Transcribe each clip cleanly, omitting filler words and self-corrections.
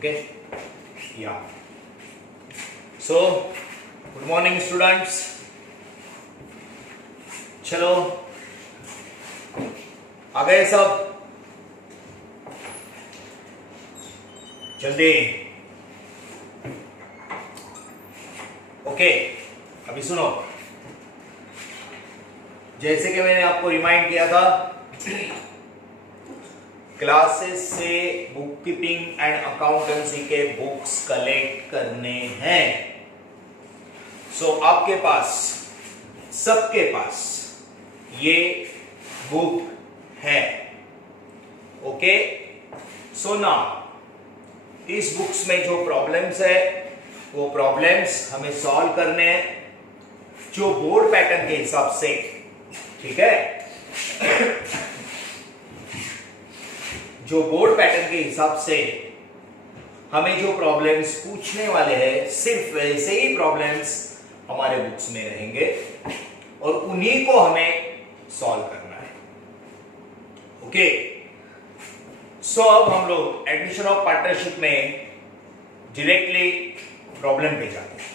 Okay, yeah. So good morning students. चलो आ गए सब, जल्दी। ओके, अभी सुनो, जैसे कि मैंने आपको रिमाइंड किया था, क्लासेस से बुक कीपिंग एंड अकाउंटेंसी के बुक्स कलेक्ट करने हैं। सो आपके पास, सबके पास ये बुक है। ओके, सो नाउ इस बुक्स में जो प्रॉब्लम्स है वो प्रॉब्लम्स हमें सॉल्व करने हैं जो बोर्ड पैटर्न के हिसाब से, ठीक है। जो बोर्ड पैटर्न के हिसाब से हमें जो प्रॉब्लम्स पूछने वाले हैं, सिर्फ वैसे ही प्रॉब्लम्स हमारे बुक्स में रहेंगे और उन्हीं को हमें सॉल्व करना है। ओके, सो अब हम लोग एडमिशन ऑफ पार्टनरशिप में डायरेक्टली प्रॉब्लम पे जाते हैं।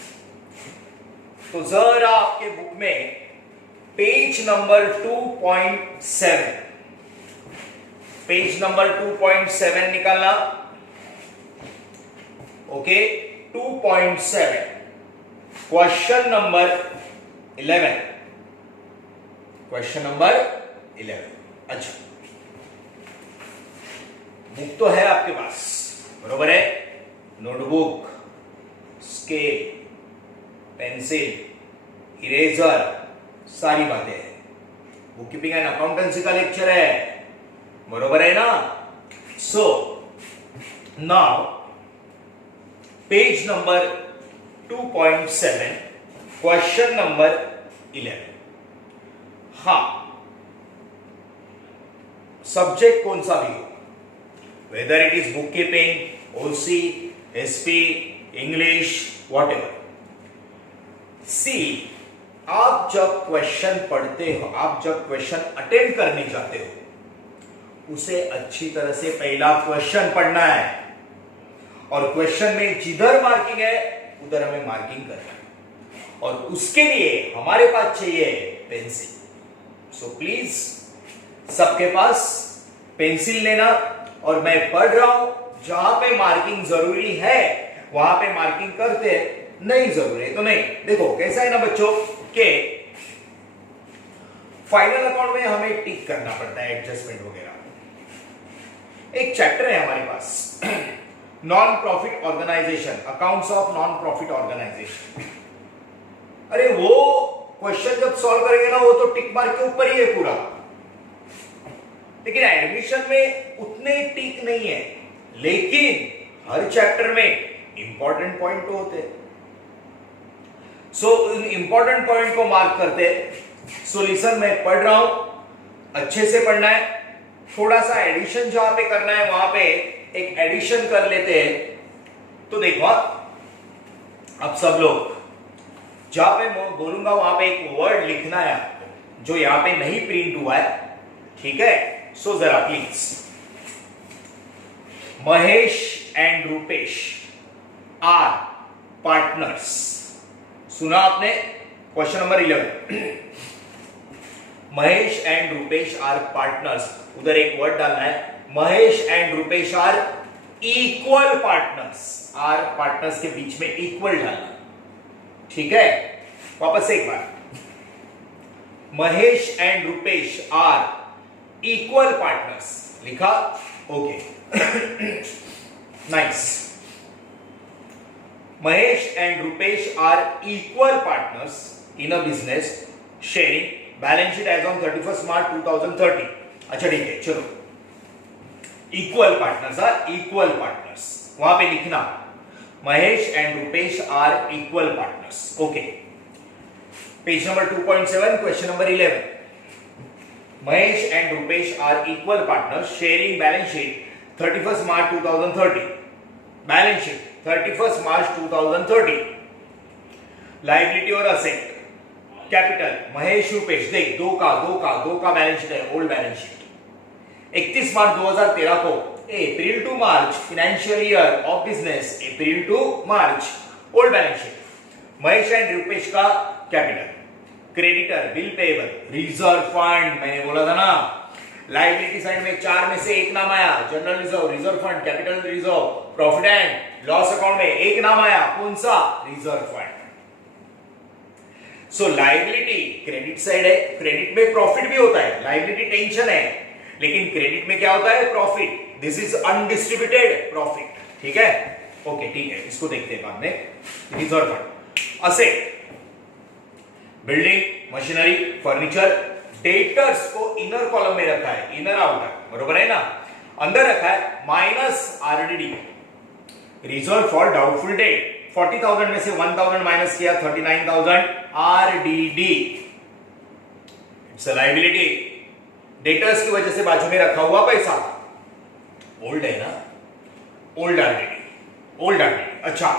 तो जरा आपके बुक में पेज नंबर 2.7, पेज नंबर 2.7 निकालना। Okay, 2.7 question number 11, question number 11। अच्छा, बुक तो है आपके पास, बरोबर है। नोटबुक, स्केल, पेंसिल, इरेजर, सारी बातें हैं। बुक कीपिंग एंड अकाउंटेंसी का लेक्चर है, बरोबर है ना। So now page number 2.7 question number 11। हाँ, सब्जेक्ट कौन सा भी हो, whether it is book keeping, OC, SP, English, whatever. See, आप जब क्वेश्चन पढ़ते हो, आप जब क्वेश्चन अटेंड करने जाते हो, उसे अच्छी तरह से पहला क्वेश्चन पढ़ना है और क्वेश्चन में जिधर मार्किंग है उधर हमें मार्किंग करना है और उसके लिए हमारे पास चाहिए पेंसिल। सो प्लीज सबके पास पेंसिल लेना और मैं पढ़ रहा हूं, जहां पे मार्किंग जरूरी है वहां पे मार्किंग करते हैं, नहीं जरूरी है तो नहीं। देखो कैसा है ना बच्चों के फाइनल अकाउंट में हमें टिक करना पड़ता है, एडजस्टमेंट वगैरह। एक चैप्टर है हमारे पास non profit organisation, accounts of non profit organisation. अरे वो क्वेश्चन जब सॉल्व करेंगे ना, वो तो टिक मार्क के ऊपर ही है पूरा, लेकिन एडमिशन में उतने टिक नहीं है। लेकिन हर चैप्टर में इंपॉर्टेंट पॉइंट तो होते हैं। सो इन इंपॉर्टेंट पॉइंट को मार्क करते हैं। सॉल्यूशन मैं पढ़ रहा हूं, अच्छे से पढ़ना है। थोड़ा सा एडिशन जहां पे करना है वहां पे एक एडिशन कर लेते हैं। तो देखो अब सब लोग, जहां पे मैं बोलूंगा वहां पे एक वर्ड लिखना है जो यहां पे नहीं प्रिंट हुआ है, ठीक है। सो जरा please, Mahesh and Rupesh are partners. सुना आपने? Question number 11। Mahesh and Rupesh are partners, उधर एक वर्ड डालना है, Mahesh and Rupesh are equal partners. Are partners के बीच में इक्वल डालना, ठीक है। वापस एक बार, Mahesh and Rupesh are equal partners लिखा। Okay, nice. Mahesh and Rupesh are equal partners in a business sharing balance sheet as on 31 March 2030। अच्छा ठीक है, चलो। Equal partners are equal partners, वहां पे लिखना Mahesh and Rupesh are equal partners. Okay, page number 2.7 question number 11। Mahesh and Rupesh are equal partners sharing balance sheet 31 March 2030। Balance sheet 31 March 2030। Liability और asset, capital Mahesh Rupesh, देख दो का बैलेंस शीट है, ओल्ड बैलेंस शीट। 31 मार्च 2013 को April to March, financial year of business, April to March, old balance sheet. Mahesh and Rupesh का capital, creditor, bill payable, reserve fund, मैंने बोला था ना लाइबिलिटी साइड में 4 में से एक नाम आया, general reserve, reserve fund, capital reserve, profit and loss account में एक नाम आया, कौन सा? Reserve fund. सो लाइबिलिटी क्रेडिट साइड है, क्रेडिट में प्रॉफिट भी होता है, लाइबिलिटी टेंशन है, लेकिन क्रेडिट में क्या होता है? Profit. This is undistributed profit, ठीक है? ओके, ठीक है, इसको देखते हैं बाद में। Reserve fund, asset, building, machinery, furniture, debtors को इनर कॉलम में रखा है, इनर आउटर, बरोबर है ना? अंदर रखा है minus RDD, reserve for doubtful debt. 40,000 में से 1,000 माइनस किया, 39,000 RDD, it's a liability. Debtors की वजह से बाजू में रखा हुआ पैसा, ओल्ड है ना, ओल्ड आरडीडी, ओल्ड आरडीडी। अच्छा,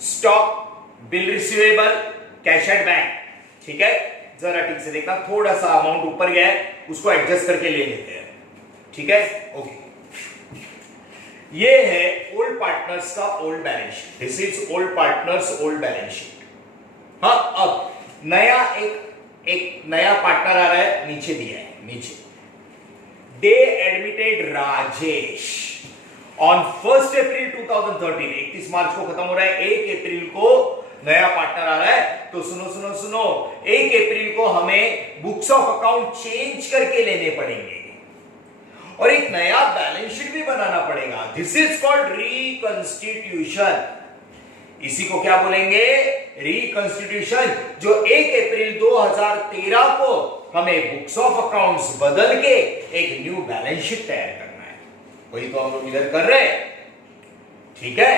stock, bill receivable, cash at bank, ठीक है? जरा ठीक से देखना, थोड़ा सा अमाउंट ऊपर गया है, उसको एडजस्ट करके ले लेते हैं, ठीक है? ओके, ये है ओल्ड पार्टनर्स का old balance sheet. This is old partners old balance sheet. हाँ, अब नया एक नया पार्टनर आ रहा है, नीचे दिया है, नीचे दे एडमिटेड राजेश ऑन 1 अप्रैल 2013। 31 मार्च को खत्म हो रहा है, 1 अप्रैल को नया पार्टनर आ रहा है। तो सुनो सुनो सुनो, 1 अप्रैल को हमें बुक्स ऑफ अकाउंट चेंज करके लेने पड़ेंगे और एक नया बैलेंस शीट भी बनाना पड़ेगा। This is called reconstitution. इसी को क्या बोलेंगे? रिकंस्टिट्यूशन। जो 1 अप्रैल 2013 को हमें बुक्स ऑफ अकाउंट्स बदल के एक न्यू बैलेंस शीट तैयार करना है, वही तो हम लोग इधर कर रहे हैं, ठीक है?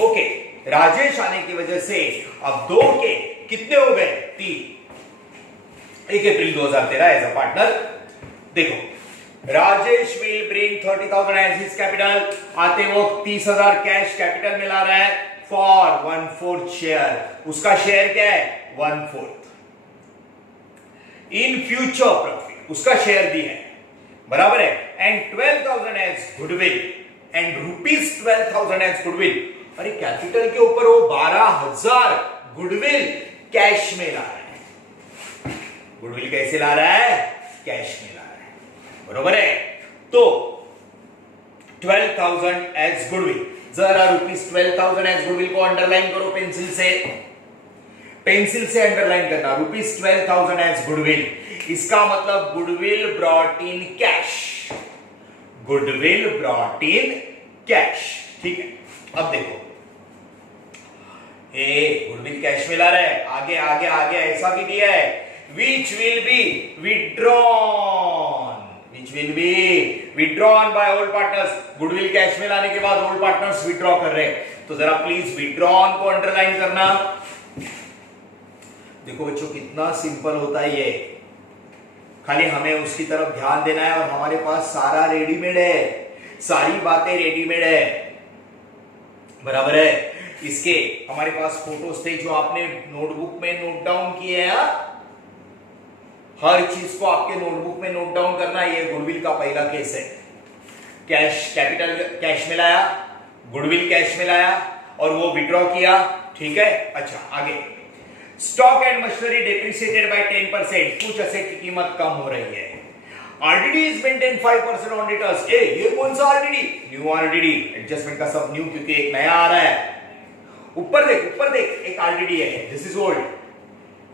ओके, राजेश आने की वजह से अब 2 के कितने हो गए? 3। 1 अप्रैल 2013 एज अ पार्टनर। देखो, Rajesh will bring 30,000 as his capital. आते वक्त 30,000 कैश कैपिटल में ला रहा है फॉर 1/4 शेयर। उसका शेयर क्या है? 1/4। इन फ्यूचर प्रॉफिट उसका शेयर दिया है, बराबर है। And 12,000 as goodwill, and ₹12,000 as goodwill. अरे कैपिटल के ऊपर वो 12,000 गुडविल कैश में ला रहा है। गुडविल कैसे ला रहा है? कैश में ला रहा है, बरोबर है। तो 12,000 एज गुडविल, जरा ₹12,000 एज गुडविल को अंडरलाइन करो पेंसिल से, पेंसिल से अंडरलाइन करना, ₹12,000 एज गुडविल। इसका मतलब goodwill brought in cash, goodwill brought in cash, ठीक है? अब देखो, गुडविल कैश में ला रहा है, आगे आगे आगे ऐसा भी दिया है, which will be withdrawn, which will be withdrawn by old partners। Goodwill cash में लाने के बाद ओल्ड पार्टनर्स विड्रॉ कर रहे हैं, तो जरा प्लीज विड्रॉन को अंडरलाइन करना। देखो बच्चों, कितना सिंपल होता है ये, खाली हमें उसकी तरफ ध्यान देना है और हमारे पास सारा रेडीमेड है, सारी बातें रेडीमेड है, बराबर है। इसके हमारे पास फोटोज थे जो आपने नोटबुक में नोट डाउन किए हैं। हर चीज को आपके नोटबुक में नोट डाउन करना। ये गुडविल का पहला केस है, कैश कैपिटल कैश में लाया, गुडविल कैश में लाया और वो विड्रॉ किया, ठीक है? अच्छा, आगे stock and machinery depreciated by 10%। कुछ असेट की कीमत कम हो रही है। RDD is maintain 5% on debtors. ये कौन सा आरडीडी? New RDD. एडजस्टमेंट का सब न्यू, क्योंकि एक नया आ रहा है। ऊपर देख, एक आरडीडी है, दिस इज ओल्ड।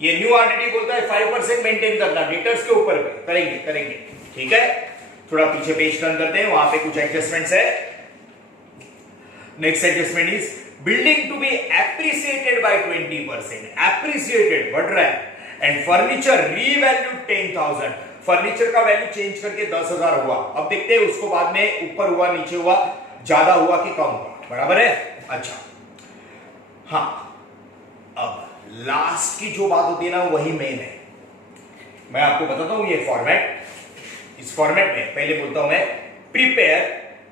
ये न्यू आरडीडी बोलता है 5% मेंटेन करना, डेटर्स के ऊपर करेंगे, ठीक है? थोड़ा पीछे पेज टर्न करते हैं, वहां पे कुछ एडजस्टमेंट्स है। Next adjustment is building to be appreciated by 20%। Appreciated बढ़ रहा है। And furniture revalued 10,000। फर्नीचर का वैल्यू चेंज करके 10,000 हुआ। अब देखते हैं उसको बाद में ऊपर हुआ, नीचे हुआ, ज्यादा हुआ कि कम हुआ, बराबर है? अच्छा, हाँ, अब लास्ट की जो बात होती है ना, वही मेन है। मैं आपको बताता हूं ये फॉर्मेट। इस फॉर्मेट में पहले बोलता हूं मैं, prepare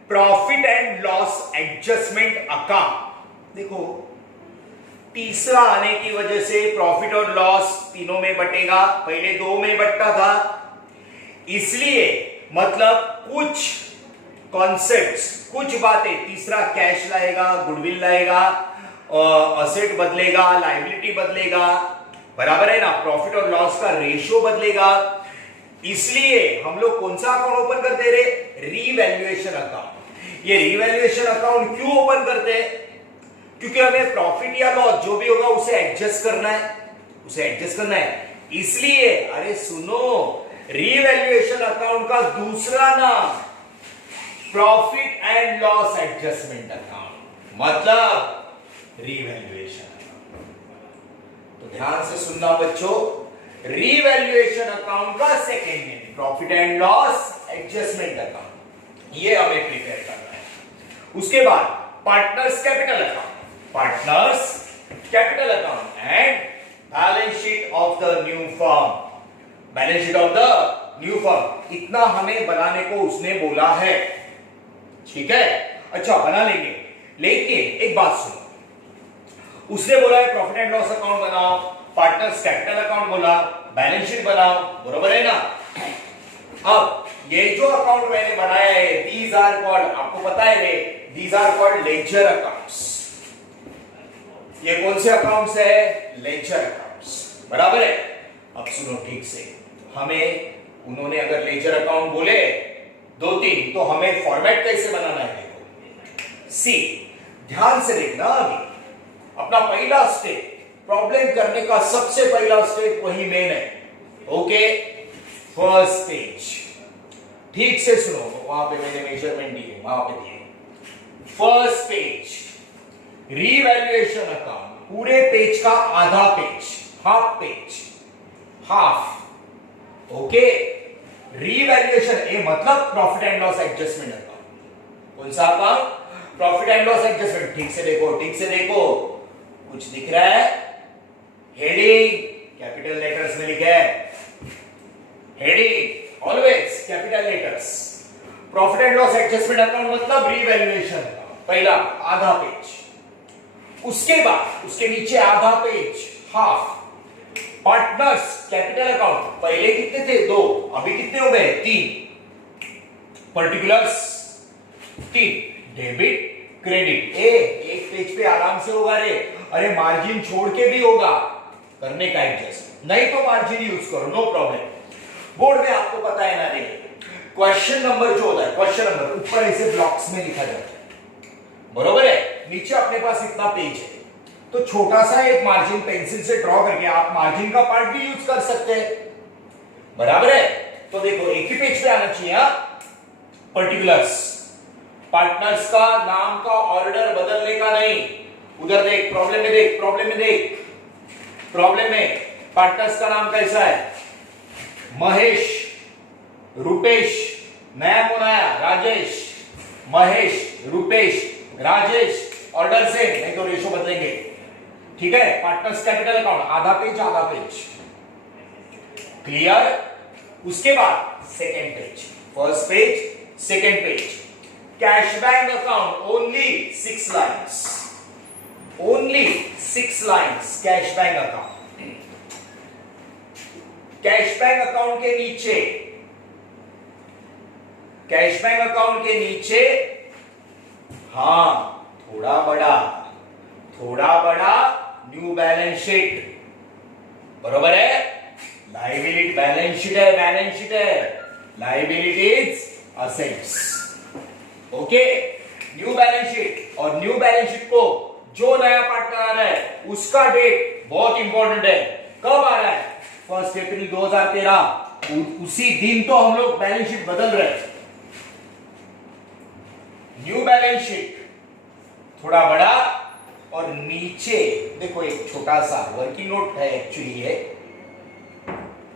profit and loss adjustment account. देखो, तीसरा आने की वजह से प्रॉफिट और लॉस तीनों में बटेगा, पहले 2 में बटता था, इसलिए मतलब कुछ कॉन्सेप्ट्स, कुछ बातें, तीसरा कैश लाएगा, गुडविल लाएगा, असेट बदलेगा, लायबिलिटी बदलेगा, बराबर है ना, प्रॉफिट और लॉस का रेशियो बदलेगा। इसलिए हम लोग कौन सा अकाउंट ओपन करते रहे? Revaluation account. ये रीवैल्यूएशन अकाउंट क्यों ओपन करते हैं? क्योंकि हमें प्रॉफिट या लॉस जो भी होगा उसे एडजस्ट करना है, उसे एडजस्ट करना है। इसलिए अरे सुनो, रीवैल्यूएशन अकाउंट का दूसरा नाम profit and loss adjustment account, मतलब रीवैल्यूएशन अकाउंट। तो ध्यान से सुनना बच्चों, रीवैल्यूएशन अकाउंट का second name profit and loss adjustment account, ये हमें प्रिपेयर करना है। उसके बाद partners capital account, partners capital account and balance sheet of the new firm, balance sheet of the new firm. इतना हमें बनाने को उसने बोला है, ठीक है? अच्छा बना लेंगे, लेकिन एक बात सुनो, उसने बोला है प्रॉफिट एंड लॉस अकाउंट बनाओ, पार्टनर्स कैपिटल अकाउंट बोला, बैलेंस शीट बनाओ, बरोबर है ना? अब ये जो अकाउंट मैंने बनाया है, दीज आर कॉल्ड, आपको पता है रे, these are called ledger accounts. ये कौन से अकाउंट्स है? लेजर अकाउंट्स, बराबर है? अब सुनो ठीक से, हमें उन्होंने अगर लेजर अकाउंट बोले दो तीन, तो हमें फॉर्मेट कैसे बनाना है? देखो सी, ध्यान से देखना। अभी अपना पहला स्टेप, प्रॉब्लम करने का सबसे पहला स्टेप वही मेन है, ओके? फर्स्ट पेज, ठीक से सुनो, वहां पे मैंने मेजरमेंट दिए, वहां पे दिए। फर्स्ट पेज, रीवैल्यूएशन अकाउंट, पूरे पेज का आधा page, half page, half, okay? Revaluation ए मतलब profit and loss adjustment account. कौन सा account? Profit and loss adjustment. ठीक से देखो, ठीक से देखो, कुछ दिख रहा है? हेडिंग कैपिटल लेटर्स में लिखा है, heading always capital letters. Profit and loss adjustment account मतलब रीवैल्यूएशन, पहला आधा पेज। उसके बाद उसके नीचे आधा page, half, partners capital account. पहले कितने थे? दो, अभी कितने हो गए? तीन। पर्टिकुलर्स तीन, डेबिट क्रेडिट। एक पेज पे आराम से होगा रे, अरे मार्जिन छोड़ के भी होगा, करने का एडजस्ट, नहीं तो मार्जिन यूज करो, नो प्रॉब्लम। बोर्ड में आपको पता है ना रे, क्वेश्चन नंबर जो होता है, क्वेश्चन नंबर ऊपर ऐसे ब्लॉक्स में लिखा जाता है, बरोबर है? नीचे अपने पास इतना पेज है, तो छोटा सा एक मार्जिन पेंसिल से ड्रॉ करके आप मार्जिन का पार्ट भी यूज कर सकते हैं, बराबर है? तो देखो एक ही पेज पे आना चाहिए। पर्टिकुलर्स, पार्टनर्स का नाम का ऑर्डर बदलने का नहीं। उधर देख, प्रॉब्लम में देख, प्रॉब्लम में देख, प्रॉब्लम में पार्टनर्स का नाम कैसा है? महेश, रुपेश, नया कौन आया? राजेश, महेश, रुपेश, राजेश, ऑर्डर से, नहीं तो रेशो बदलेंगे, ठीक है? पार्टनर्स कैपिटल अकाउंट, आधा पेज, आधा पेज, क्लियर? उसके बाद second page, first page, second page, cash bank account, only 6 lines, only 6 lines, cash bank account. Cash bank account के नीचे, कैश बैंक अकाउंट के नीचे, हां थोड़ा बड़ा न्यू बैलेंस शीट, बरोबर है? लायबिलिटी बैलेंस शीट है, बैलेंस शीट है, liabilities assets, okay? New balance sheet, और न्यू बैलेंस शीट को जो नया पार्टनर आ रहा है उसका डेट बहुत इंपॉर्टेंट है, कब आ रहा है? 1 अप्रैल 2013, उसी दिन तो हम लोग बैलेंस शीट बदल रहे हैं। न्यू बैलेंस शीट थोड़ा बड़ा, और नीचे देखो एक छोटा सा वर्किंग नोट है एक्चुअली है,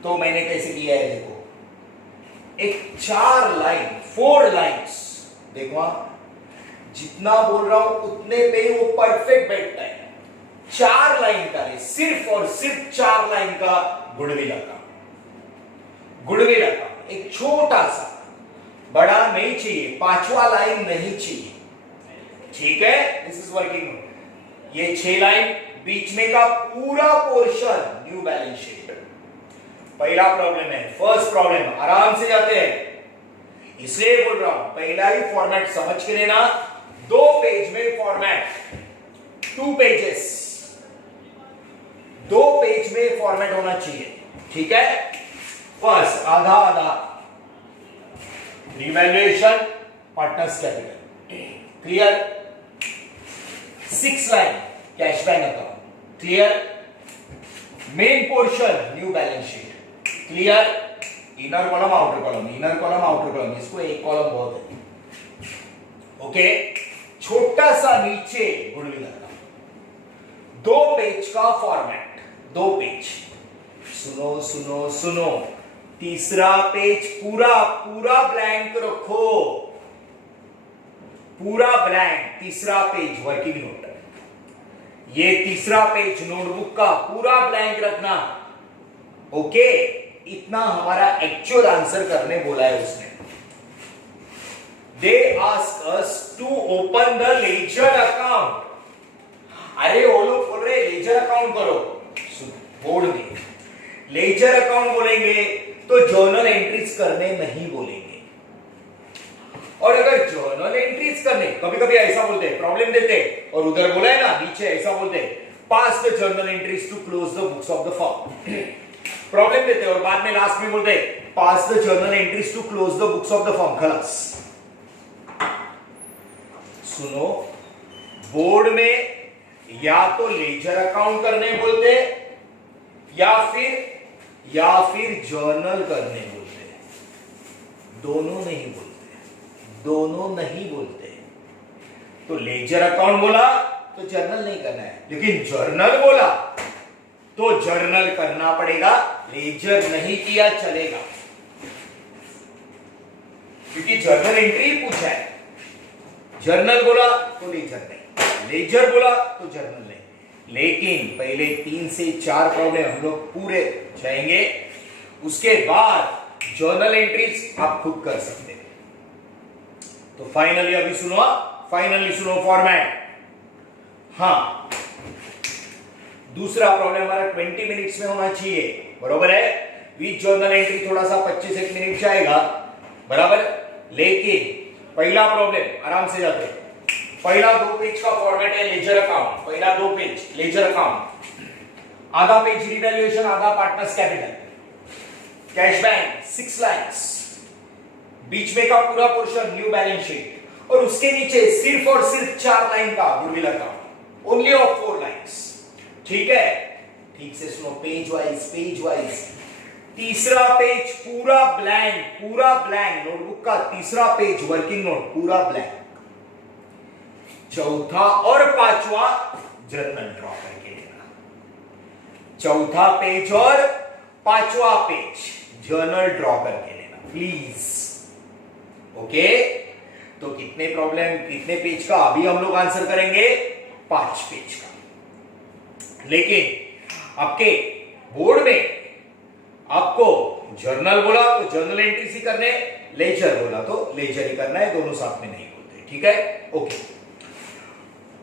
तो मैंने कैसे किया है? देखो एक 4 लाइन, 4 लाइन्स, देखो जितना बोल रहा हूं उतने पे वो परफेक्ट बैठता है। 4 लाइन का है, सिर्फ और सिर्फ 4 लाइन का गुडविल अकाउंट, गुडविल अकाउंट एक छोटा सा, बड़ा नहीं चाहिए, 5वां लाइन नहीं चाहिए, ठीक है? This is working note. ये 6 लाइन, बीच में का पूरा पोर्शन न्यू बैलेंस शीट। पहला प्रॉब्लम है, फर्स्ट प्रॉब्लम, आराम से जाते हैं। इसलिए बोल रहा हूं पहला ही फॉर्मेट समझ के लेना, 2 पेज में फॉर्मेट, 2 पेजेस, 2 पेज में फॉर्मेट होना चाहिए, ठीक है। फर्स्ट आधा आधा, revaluation, partners capital, clear. 6 line cash bank account, clear. Main portion new balance sheet, clear. Inner column outer column, inner column outer column, इसको एक कॉलम बहुत है, ओके। छोटा सा नीचे गुडविल अकाउंट, 2 पेज का फॉर्मेट, 2 पेज। सुनो सुनो सुनो, तीसरा पेज पूरा पूरा ब्लैंक रखो, पूरा ब्लैंक। तीसरा पेज वर्किंग नोट, ये तीसरा पेज नोटबुक का पूरा ब्लैंक रखना, ओके। इतना हमारा एक्चुअल आंसर करने बोला है उसने। They ask us to open the ledger account. अरे वो लोग बोल रहे लेजर अकाउंट करो, बोर्ड में लेजर अकाउंट बोलेंगे तो जर्नल एंट्रीज करने नहीं बोलेंगे। और अगर जर्नल एंट्रीज करने, कभी कभी ऐसा बोलते हैं, प्रॉब्लम देते हैं, और उधर बोला है ना नीचे ऐसा बोलते हैं, pass the journal entries to close the books of the firm. Problem देते हैं और बाद में लास्ट में बोलते हैं pass the journal entries to close the books of the firm. खलास। सुनो, बोर्ड में या तो लेजर अकाउंट करने बोलते या फिर जर्नल करने बोलते, दोनों नहीं बोलते, दोनों नहीं बोलते। तो लेजर अकाउंट बोला तो जर्नल नहीं करना है, लेकिन जर्नल बोला तो जर्नल करना पड़ेगा, लेजर नहीं किया चलेगा, क्योंकि जर्नल एंट्री पूछा है। जर्नल बोला तो लेजर नहीं, लेजर बोला तो जर्नल नहीं। लेकिन पहले 3 से 4 प्रॉब्लम हम लोग पूरे जाएंगे, उसके बाद जर्नल एंट्रीज आप खुद कर सकते हैं। तो फाइनली अभी सुनो, फाइनली सुनो फॉर्मेट। हाँ, दूसरा प्रॉब्लम हमारा 20 मिनट्स में होना चाहिए, बराबर है। विद जर्नल एंट्री थोड़ा सा 25 मिनट जाएगा, बराबर। लेकिन पहला प्रॉब्लम आराम से जाते हैं। पहला 2 पेज का फॉर्मेट है लेजर अकाउंट, पहला 2 पेज लेजर अकाउंट, आधा पेज रिवैल्यूएशन, आधा partners capital, cash bank 6 lines, बीच में का पूरा पोर्शन न्यू बैलेंस शीट, और उसके नीचे सिर्फ और सिर्फ 4 लाइन का goodwill account, only of 4 lines, ठीक है। ठीक से सुनो, पेज वाइज। तीसरा पेज पूरा ब्लैंक, नोटबुक का तीसरा पेज वर्किंग नोट पूरा ब्लैंक। चौथा और पांचवा जर्नल ड्रॉ करके लेना, चौथा पेज और पांचवा पेज जर्नल ड्रॉ करके लेना प्लीज, ओके। तो कितने प्रॉब्लम, कितने पेज का अभी हम लोग आंसर करेंगे? 5 पेज का। लेकिन आपके बोर्ड में आपको जर्नल बोला तो जर्नल एंट्रीज ही करने, लेजर बोला तो लेजर ही करना है, दोनों साथ में नहीं बोलते, ठीक है, ओके।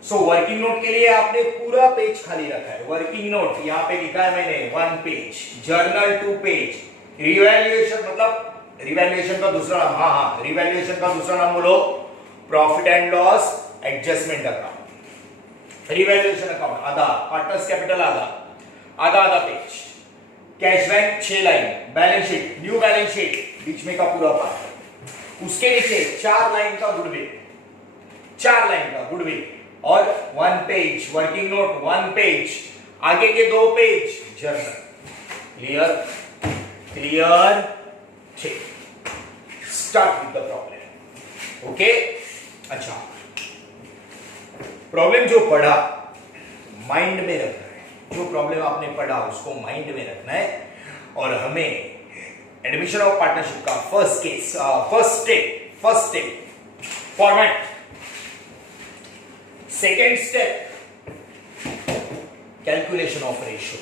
सो वर्किंग नोट के लिए आपने पूरा पेज खाली रखा है। वर्किंग नोट यहां पे लिखा है मैंने 1 पेज, जर्नल 2 पेज, रिवैल्यूएशन मतलब रिवैल्यूएशन का दूसरा नाम, हाँ, रिवैल्यूएशन का दूसरा नाम बोलो profit and loss adjustment account, revaluation account आधा, पार्टनर्स कैपिटल आधा page, cash bank 6 line, balance sheet, new balance sheet, बीच में का पूरा पार्ट, उसके नीचे 4 लाइन का गुडविल, 4 लाइन का गुडविल, और 1 पेज वर्किंग नोट, 1 पेज, आगे के 2 पेज जर्नल। क्लियर, ठीक। Start with the problem, okay. अच्छा, प्रॉब्लम जो पढ़ा माइंड में रखना है, जो प्रॉब्लम आपने पढ़ा उसको माइंड में रखना है, और हमें एडमिशन ऑफ पार्टनरशिप का first step format, second step calculation of ratio.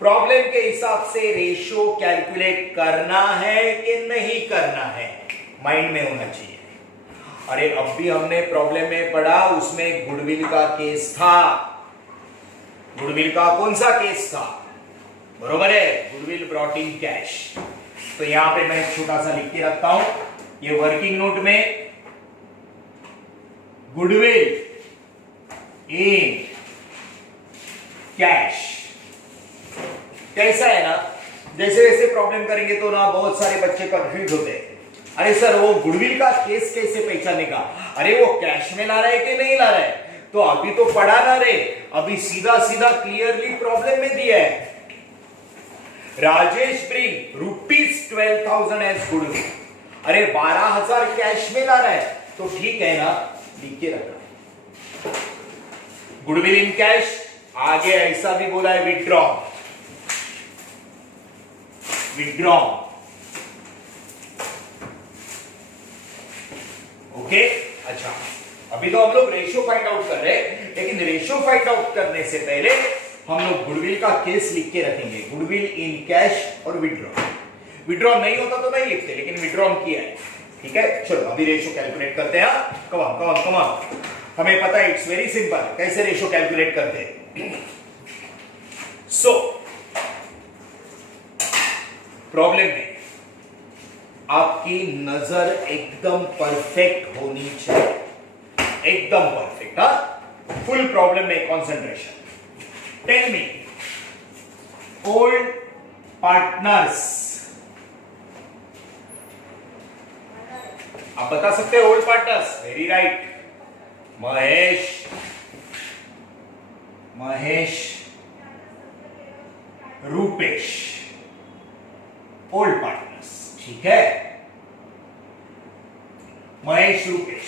Problem के हिसाब से रेशियो कैलकुलेट करना है कि नहीं करना है, माइंड में होना चाहिए। अरे अब भी हमने प्रॉब्लम में पढ़ा, उसमें गुडविल का केस था। गुडविल का कौन सा केस था? बरोबर है, गुडविल ब्रॉट इन कैश। तो यहां पे मैं छोटा सा लिख के रखता हूं, ये वर्किंग नोट में गुडविल इन कैश। कैसा है ना, जैसे जैसे प्रॉब्लम करेंगे तो ना बहुत सारे बच्चे कंफ्यूज होते हैं, अरे सर वो गुडविल का केस कैसे पहचानेगा, अरे वो कैश में ला रहा है कि नहीं ला रहा है। तो अभी तो पढ़ा ना रे, अभी सीधा सीधा क्लियरली प्रॉब्लम में दिया है, राजेश ब्रिंग ₹12,000 एज गुडविल। अरे 12,000 कैश में ला रहा है तो ठीक है ना, लिख के रखना गुडविल इन कैश। आगे ऐसा भी बोला है विथड्रॉ, विथड्रॉ, ओके। अच्छा, अभी तो हम लोग रेशियो फाइंड आउट कर रहे हैं, लेकिन रेशियो फाइंड आउट करने से पहले हम लोग गुडविल का केस लिख के रखेंगे, गुडविल इन कैश और विथड्रॉ। विथड्रॉ नहीं होता तो नहीं लिखते, लेकिन विथड्रॉ किया है, ठीक है। चलो अभी रेशियो कैलकुलेट करते हैं। Come on come on come on, हमें पता है इट्स वेरी सिंपल कैसे रेशियो कैलकुलेट करते हैं। सो प्रॉब्लम में आपकी नजर एकदम परफेक्ट होनी चाहिए, एकदम परफेक्ट, हा, फुल प्रॉब्लम में concentration. Tell me, old partners, आप बता सकते हैं old partners, very right. Mahesh, Mahesh, Rupesh, old partners, ठीक है। महेश, रूपेश,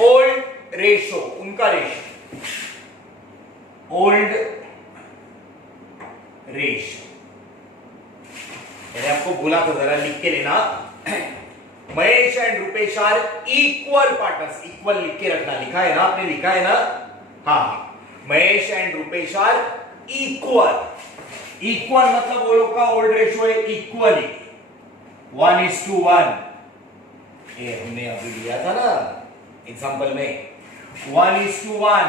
ओल्ड रेशो, उनका रेशो, ओल्ड रेशो, मैंने आपको बोला तो जरा लिख के लेना। Mahesh and Rupesh are equal partners, equal लिख के रखना, लिखा है ना आपने, लिखा है ना, हाँ। Mahesh and Rupesh are equal, equal मतलब वो लोग का ओल्ड रेशियो है इक्वली 1:1। ये हमने अभी लिया था ना एग्जांपल में, 1:1,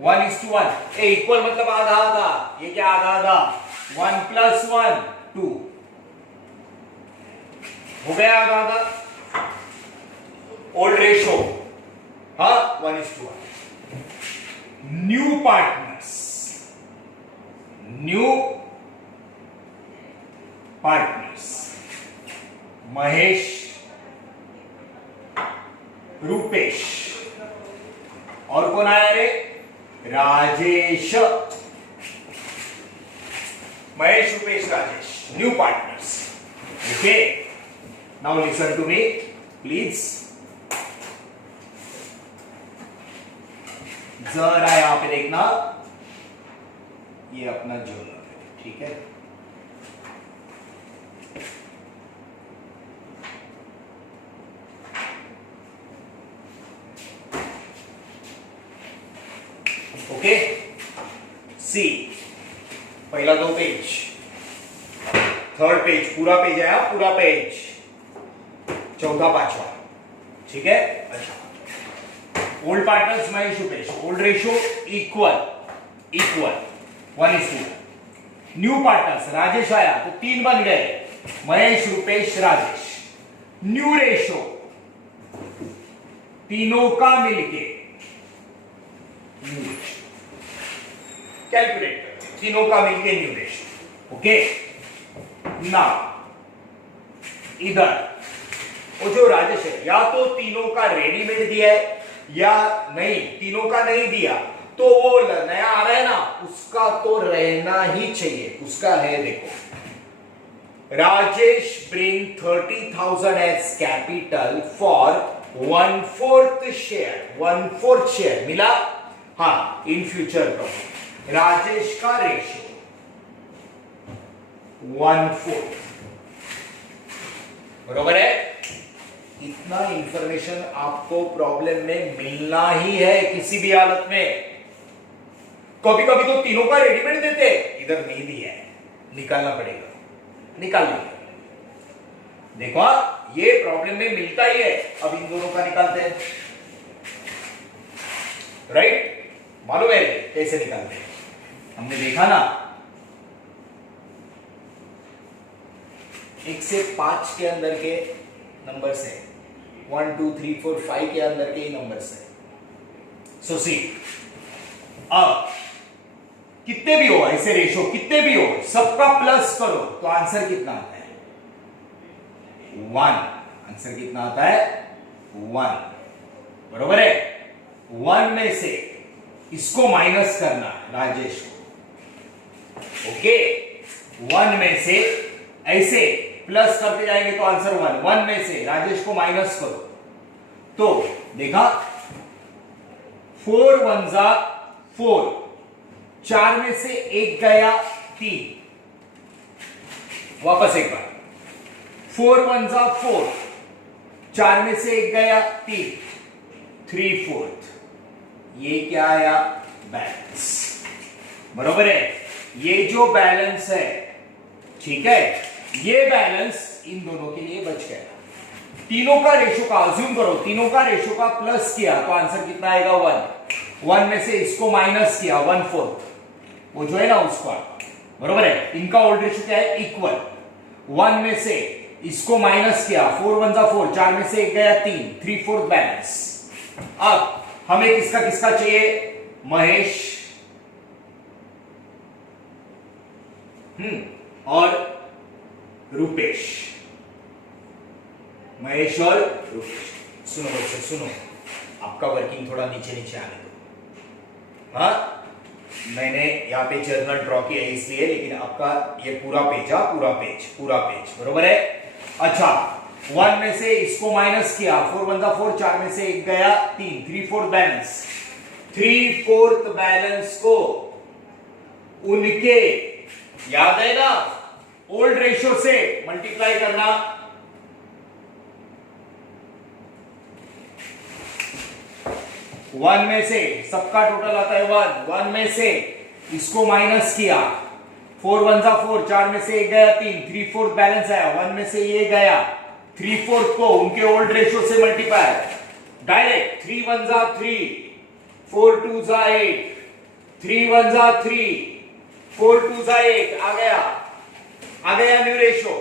1:1। ए इक्वल मतलब आधा आधा, ये क्या आधा आधा, 1 + 1 2 हो गया आधा आधा। ओल्ड रेशियो, हाँ, 1:1। New partners, new partners, Mahesh, Rupesh, और कौन आया रे, Rajesh. Mahesh, Rupesh, Rajesh, new partners, okay. Now listen to me please, जरा यहां पे देखना, ये अपना जर्नल है, ठीक है। ओके, सी, पहला 2 पेज, थर्ड पेज, पूरा पेज है, पूरा पेज, चौथा पांचवा, ठीक है। अच्छा, old partners Mahesh, Rupesh, old ratio equal, equal 1:1। New partners, Rajesh आया तो 3 बन गए, महेश, रूपेश, राजेश। न्यू रेशियो, तीनों का मिलके न्यू रेशियो कैलकुलेट करते, तीनों का मिलके न्यू रेशियो, ओके। ना इधर वो जो राजेश है, या तो तीनों का रेडीमेड दिया है या नहीं, तीनों का नहीं दिया, तो वो नया आ रहा है ना, उसका तो रहना ही चाहिए, उसका है। देखो, Rajesh bring 30,000 as capital for 1/4 share, 1/4 share मिला, हाँ, इन फ्यूचर प्रॉफिट। राजेश का रेशियो 1/4, बरोबर है। इतना इंफॉर्मेशन आपको प्रॉब्लम में मिलना ही है किसी भी हालत में। कभी कभी तो तीनों का रेडीमेड देते, इधर नहीं दिया है, निकालना पड़ेगा, निकाल लीजिए। देखो, ये प्रॉब्लम में मिलता ही है, अब इन दोनों का निकालते हैं, राइट। मालूम है कैसे निकालते हैं, हमने देखा ना, 1 से 5 के अंदर के नंबर्स है, 1 2 3 4 5 के अंदर के ही नंबर्स है। सो सी, अब कितने भी हो ऐसे रेशो, कितने भी हो, सबका प्लस करो तो आंसर कितना आता है? 1। आंसर कितना आता है? 1। बरोबर है? 1 में से इसको माइनस करना राजेश को। ओके, 1 में से ऐसे प्लस करते जाएंगे तो आंसर 1। 1 में से राजेश को माइनस करो तो देखा, 4 1 जा 4, 4 में से एक गया 3। वापस एक बार, 4 1 जा 4, 4 में से एक गया 3, 3/4। ये क्या आया? बैलेंस। बरोबर है? ये जो बैलेंस है, ठीक है, ये बैलेंस इन दोनों के लिए बच गया। तीनों का रेशो का अज्यूम करो, तीनों का रेशो का प्लस किया तो आंसर कितना आएगा? 1। 1 में से इसको माइनस किया 1/4, वो जो है ना उसका। बरोबर है? इनका ओल्ड रेशो क्या है? इक्वल। 1 में से इसको माइनस किया, 4 1 जा 4, 4 में से एक गया 3, 3/4 बैलेंस। अब हमें किसका किसका चाहिए? महेश और रुपेश। महेश और रुपेश। सुनो बच्चे सुनो, आपका वर्किंग थोड़ा नीचे नीचे आने दो। हाँ, मैंने यहाँ पे जर्नल ड्रॉ किया है इसलिए, लेकिन आपका ये पूरा पेज, पूरा पेज। बरोबर है? अच्छा, 1 में से इसको माइनस किया, 4 1 जा 4, 4 में से एक गया 3, 3/4 बैलेंस। 3/4 बैलेंस को उनके, याद है ना, ओल्ड रेशियो से मल्टीप्लाई करना। वन में से सबका टोटल आता है 1, 1 में से इसको माइनस किया, 4 1 जा 4, 4 में से एक गया 3, 3/4 बैलेंस आया। 1 में से ये गया, 3/4 को उनके ओल्ड रेशियो से मल्टीप्लाई डायरेक्ट। 3 1 जा 3, 4 2 जा 8, 3 1 जा 3, 4 2 जा 8, आ गया न्यू रेशियो।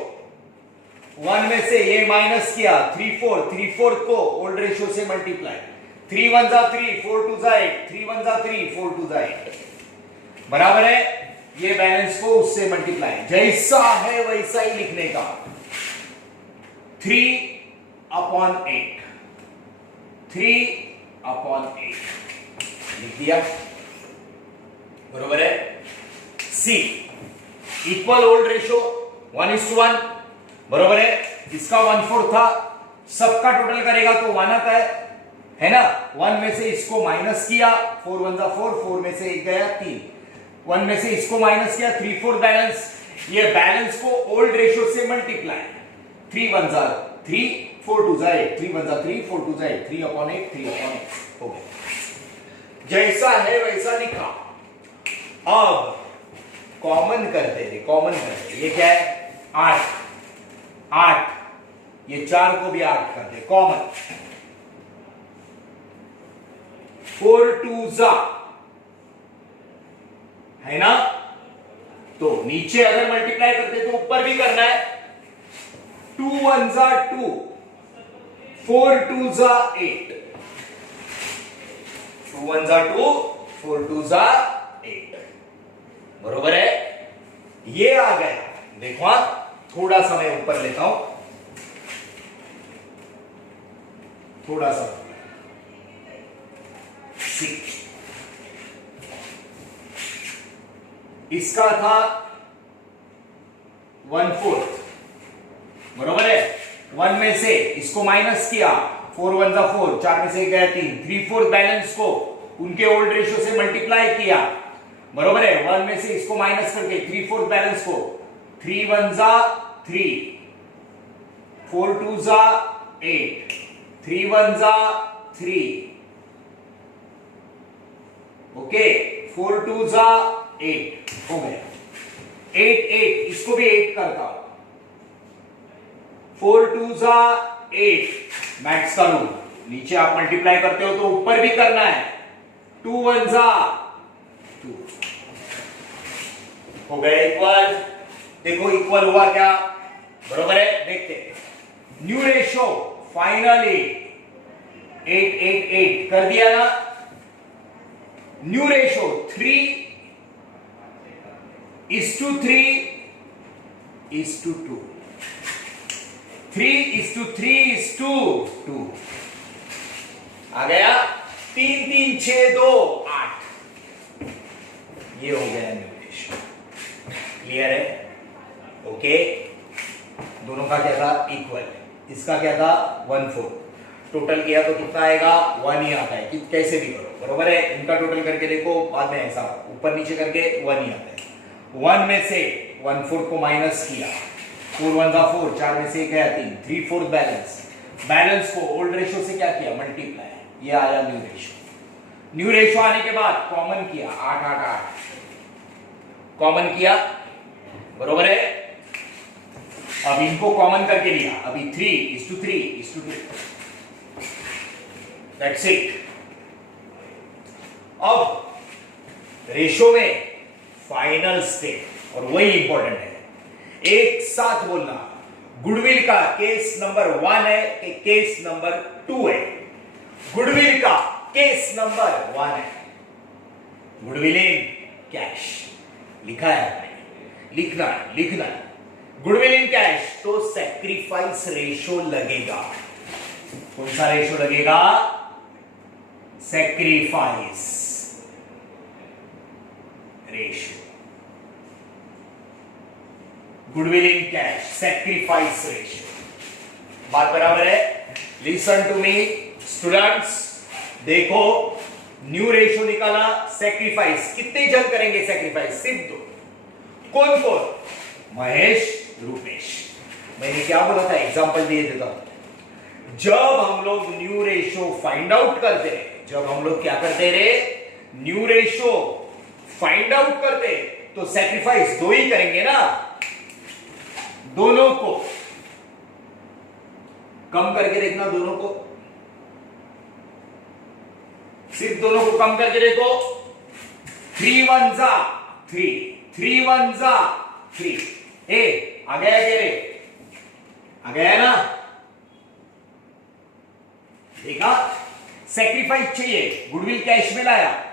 1 में से ये माइनस किया, 3/4 को ओल्ड रेशियो से मल्टीप्लाई। 3 1 जा 3, 4 2 जा 8, 3 1 जा 3, 4 2 जा 8। बराबर है? ये बैलेंस को उससे मल्टीप्लाई, जैसा है वैसा ही लिखने का। 3/8, 3/8 लिख दिया। बरोबर है? सी, इक्वल ओल्ड रेशियो 1:1। बरोबर है? इसका 1/4 था, सबका टोटल करेगा तो 1 आता है ना। 1 में से इसको माइनस किया, 4 1 जा 4, 4 में से एक गया 3, 1 में से इसको माइनस किया, 3/4 बैलेंस। ये बैलेंस को ओल्ड रेशियो से मल्टीप्लाई, 3 1 जा 3, 4 2 जा 8, 3 1 जा 3, 4 2 जा 8, 3/8, 3/8 हो गया। जैसा है वैसा लिखा। अब कॉमन करते थे, ये क्या है? 8, ये 4 को भी 8 करते, कॉमन। 4 2 जा, है ना, तो नीचे अगर मल्टीप्लाई करते तो ऊपर भी करना है। 2 1 जा 2, 4 2 जा 8, 2 1 जा 2, 4 2 जा 8। बरोबर है? ये आ गया। देखो, थोड़ा सा मैं ऊपर लेता हूं, थोड़ा सा। इसका था 1/4। बरोबर है? 1 में से इसको माइनस किया, 4 1 जा 4, 4 में से गया 3, 3/4 बैलेंस को उनके ओल्ड रेशियो से मल्टीप्लाई किया। बरोबर है? 1 में से इसको माइनस करके 3/4 बैलेंस को 3 1 जा 3, 4 2 जा 8, 3 1 जा 3, ओके, 4 2 जा 8 हो गया। 8 8, इसको भी 8 करता हूं, 4 2 जा 8, मैथ्स का रूल, नीचे आप मल्टीप्लाई करते हो तो ऊपर भी करना है। 2 1 जा 2 हो गया इक्वल। देखो इक्वल हुआ क्या? बरोबर है? देखते न्यू रेशो फाइनली 8 कर दिया ना। न्यू रेशो 3:3:2, 3:3:2 आ गया। 3 3 6 2 8, ये हो गया न्यू रेशो। क्लियर है? ओके, दोनों का क्या था? इक्वल। इसका क्या था? 1/4। टोटल किया तो कितना आएगा? 1 ही आता है कि कैसे भी करो, बरोबर है। इनका टोटल करके देखो, बाद में ऐसा ऊपर नीचे करके 1 ही आता है। 1 में से 1/4 को माइनस किया, 4 1 जा 4, 4 में से 1 गया 3, 3/4 बैलेंस को ओल्ड रेशो से क्या किया? मल्टीप्लाई। ये आया न्यू रेशो। न्यू रेशो आने के बाद कॉमन किया, 8 8 8 कॉमन किया, बरोबर है। अब इनको कॉमन करके लिया, अभी 3:3:2, दैट्स इट। अब रेशो में फाइनल स्टेप, और वही इंपॉर्टेंट है, एक साथ बोलना। गुडविल का केस नंबर 1 है कि केस नंबर 2 है? गुडविल का केस नंबर 1 है। गुडविल इन कैश लिखा है आपने, लिखना है। गुडविल इन कैश तो सैक्रिफाइस रेशो लगेगा। कौन सा रेशो लगेगा? Sacrifice ratio. Goodwill in cash, sacrifice ratio. बात बराबर है? लिसन टू मी स्टूडेंट्स, देखो न्यू रेशो निकाला, सैक्रिफाइस कितने जन करेंगे सैक्रिफाइस? सिर्फ 2। कौन? महेश, रूपेश। मैंने क्या बोला था? एग्जांपल दिए देता हूं। जब हम लोग न्यू रेशो फाइंड आउट करते रहे, न्यू रेशो फाइंड आउट करते, तो सैक्रिफाइस 2 ही करेंगे ना। दोनों को कम करके देखना, दोनों को, सिर्फ दोनों को कम करके देखो। 3 1 जा 3, 3 1 जा 3। ए आ गया क्या रे? आ गया ना? देखा? सैक्रिफाइस चाहिए, गुडविल कैश में लाया।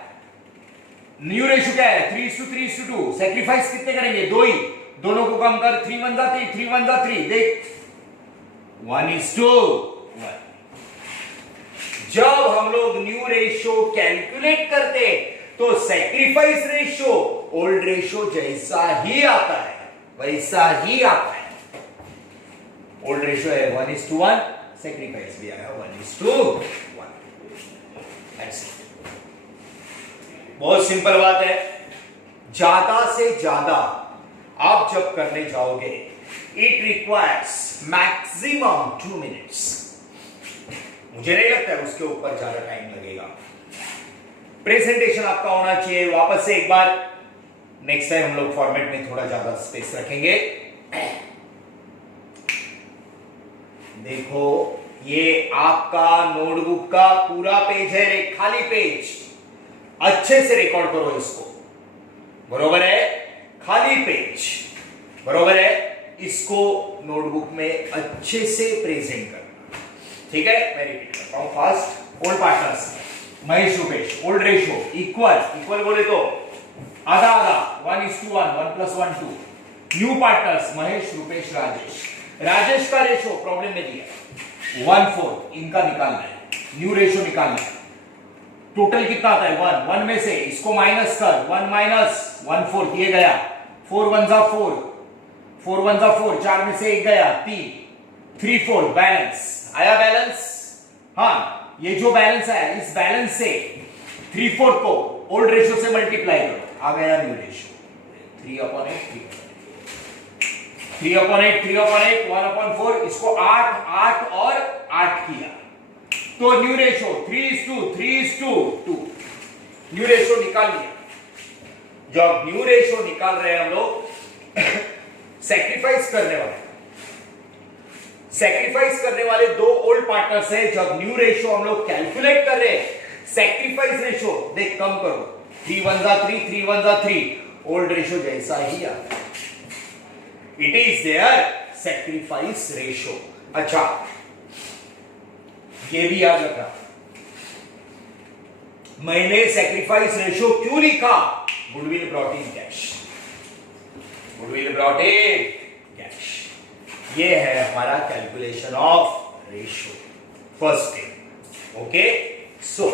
न्यू रेशो क्या है? 3:3:2। सैक्रिफाइस कितने करेंगे? 2 ही। दोनों को कम कर, 3 1 जा 3, 3 1 जा 3। देख 1:1। जब हम लोग न्यू रेशो कैलकुलेट करते तो सैक्रिफाइस रेशो ओल्ड रेशो जैसा ही आता है, वैसा ही आता है। ओल्ड रेशो है 1:1, सैक्रिफाइस भी आया 1:1। बहुत सिंपल बात है। ज्यादा से ज्यादा आप जब करने जाओगे, इट रिक्वायर्स मैक्सिमम 2 मिनट्स। मुझे नहीं लगता है उसके ऊपर ज्यादा टाइम लगेगा। प्रेजेंटेशन आपका होना चाहिए। वापस से एक बार, नेक्स्ट टाइम हम लोग फॉर्मेट में थोड़ा ज्यादा स्पेस रखेंगे। देखो, ये आपका नोटबुक का पूरा पेज है, खाली पेज। अच्छे से रिकॉर्ड करो इसको, बरोबर है? खाली पेज, बरोबर है? इसको नोटबुक में अच्छे से प्रेजेंट करना, ठीक है? मैं रिपीट करता हूं fast. Old partners Mahesh, Rupesh. Old ratio equal बोले तो आधा आधा, 1:1, 1 + 1 2। न्यू पार्टनर्स महेश, रूपेश, राजेश का रेशो प्रॉब्लम में दिया 1/4। इनका निकालना है, न्यू रेशो निकालना है। टोटल कितना आता है? 1 में से इसको माइनस कर, 1 - 1/4 ये गया। 4 1 जा 4, 4 1 जा 4, 4 में से 1 गया 3, 3/4 बैलेंस आया। बैलेंस, हाँ, ये जो बैलेंस आया, इस बैलेंस से 3/4 को ओल्ड रेशो से मल्टीप्लाई करो, आ गया न्यू रेशो। 3/8, 3/8, 1/4। इसको 8 8 और 8 किया तो न्यू रेशो 3:2 न्यू रेशो निकाल लिया। जब न्यू रेशो निकाल रहे हैं हम लोग, सैक्रिफाइस करने वाले 2 ओल्ड पार्टनर्स हैं। जब न्यू रेशो हम लोग कैलकुलेट कर रहे हैं, सैक्रिफाइस रेशो देख कम करो, 3 1 जा 3, 3 1 जा 3। ओल्ड रेशो जैसा ही आता है। It is there sacrifice ratio. अच्छा, ये भी याद रखना, मैंने सैक्रिफाइस रेशियो क्यों लिखा? Goodwill brought in cash, goodwill brought in cash. ये है हमारा calculation of ratio, first thing. Okay, so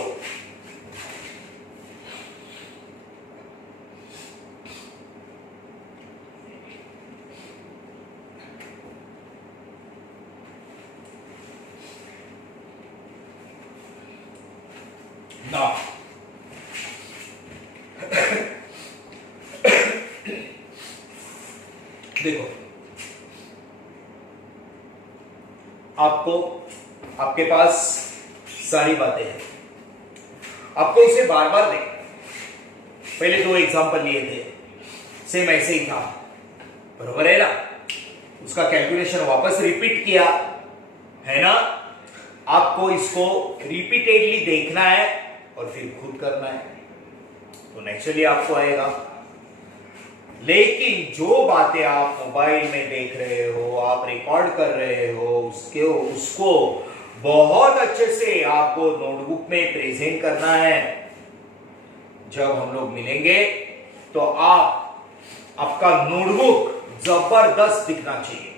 now देखो, आपको आपके पास सारी बातें हैं, आपको इसे बार बार देखना। पहले 2 एग्जांपल लिए थे, सेम ऐसे ही था, बरोबर है ना? उसका कैलकुलेशन वापस रिपीट किया है ना? आपको इसको रिपीटेडली देखना है और फिर खुद करना है, तो नेचुरली आपको आएगा। लेकिन जो बातें आप मोबाइल में देख रहे हो, आप रिकॉर्ड कर रहे हो, उसको बहुत अच्छे से आपको नोटबुक में प्रेजेंट करना है। जब हम लोग मिलेंगे तो आपका नोटबुक जबरदस्त दिखना चाहिए।